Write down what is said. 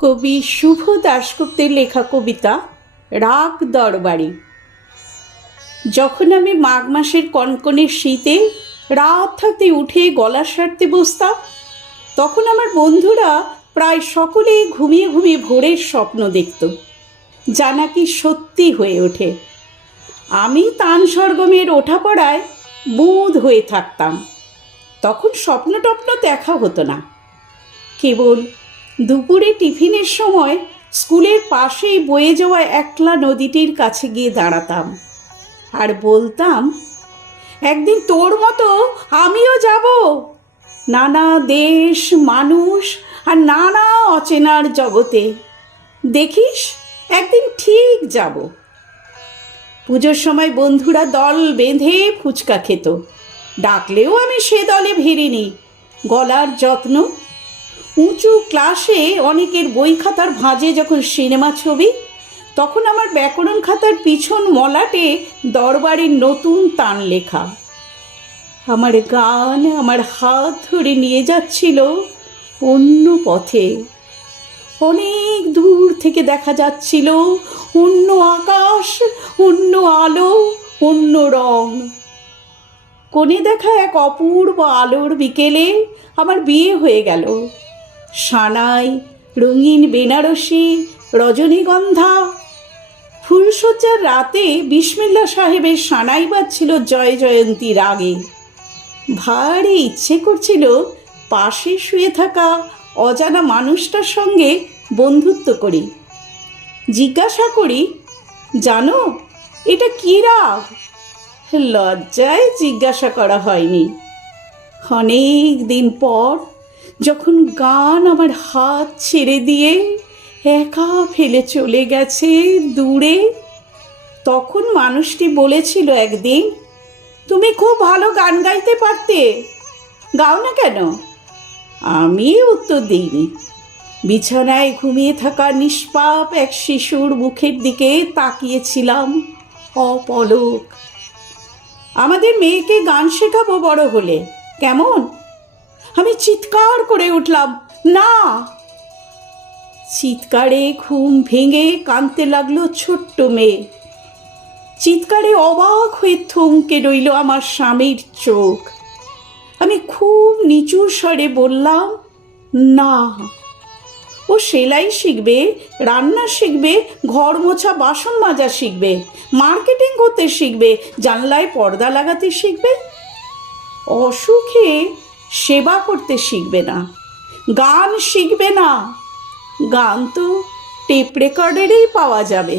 কবি শুভ দাশগুপ্তের লেখা কবিতা রাগ দরবারি। যখন আমি মাঘ মাসের কনকনে শীতে রাত থাকতে উঠে গলা সারতে বসতাম, তখন আমার বন্ধুরা প্রায় সকলেই ঘুমিয়ে ঘুমিয়ে ভোরের স্বপ্ন দেখত, যা নাকি সত্যি হয়ে ওঠে। আমি তান সরগমের ওঠাপড়ায় বুঁদ হয়ে থাকতাম। তখন স্বপ্ন টপ্ন দেখা হতো না, কেবল দুপুরে টিফিনের সময় স্কুলের পাশেই বয়ে যাওয়া একলা নদীটির কাছে গিয়ে দাঁড়াতাম আর বলতাম, একদিন তোর মতো আমিও যাব, নানা দেশ মানুষ আর নানা অচেনার জগতে, দেখিস একদিন ঠিক যাব। পুজোর সময় বন্ধুরা দল বেঁধে ফুচকা খেত, ডাকলেও আমি সে দলে ভিড়িনি। গলার যত্ন, উঁচু ক্লাসে অনেকের বই খাতার ভাঁজে যখন সিনেমা ছবি, তখন আমার ব্যাকরণ খাতার পিছন মলাটে দরবারের নতুন তান লেখা। আমার গান আমার হাত ধরে নিয়ে যাচ্ছিল অন্য পথে। অনেক দূর থেকে দেখা যাচ্ছিল অন্য আকাশ, অন্য আলো, অন্য রং। কোণে দেখা এক অপূর্ব আলোর বিকেলে আমার বিয়ে হয়ে গেল। সানাই, রঙিন বেনারসি, রজনীগন্ধা। ফুলশয্যার রাতে বিসমিল্লাহ সাহেবের সানাই বাজছিল জয় জয়ন্তী রাগে। ভারী ইচ্ছে করছিল পাশে শুয়ে থাকা অজানা মানুষটার সঙ্গে বন্ধুত্ব করি, জিজ্ঞাসা করি, জানো এটা কী রাগ? লজ্জায় জিজ্ঞাসা করা হয়নি। অনেক দিন পর যখন গান আমার হাত ছেড়ে দিয়ে একা ফেলে চলে গেছে দূরে, তখন মানুষটি বলেছিল একদিন, তুমি খুব ভালো গান গাইতে পারতে, গাও না কেন? আমি উত্তর দিইনি। বিছানায় ঘুমিয়ে থাকা নিষ্পাপ এক শিশুর মুখের দিকে তাকিয়েছিলাম অপলক। আমাদের মেয়েকে গান শেখাবো বড় হলে, কেমন? আমি চিৎকার করে উঠলাম, না! চিৎকারে ঘুম ভেঙে কাঁদতে লাগলো ছোট্ট মেয়ে। চিৎকারে অবাক হয়ে থমকে রইল আমার স্বামীর চোখ। আমি খুব নিচু স্বরে বললাম, না। ও সেলাই শিখবে, রান্না শিখবে, ঘর মোছা বাসন মাজা শিখবে, মার্কেটিং করতে শিখবে, জানলায় পর্দা লাগাতে শিখবে। অসুখে সেবা করতে শিখবে না, গান শিখবে না। গান তো টেপ রেকর্ডারেই পাওয়া যাবে।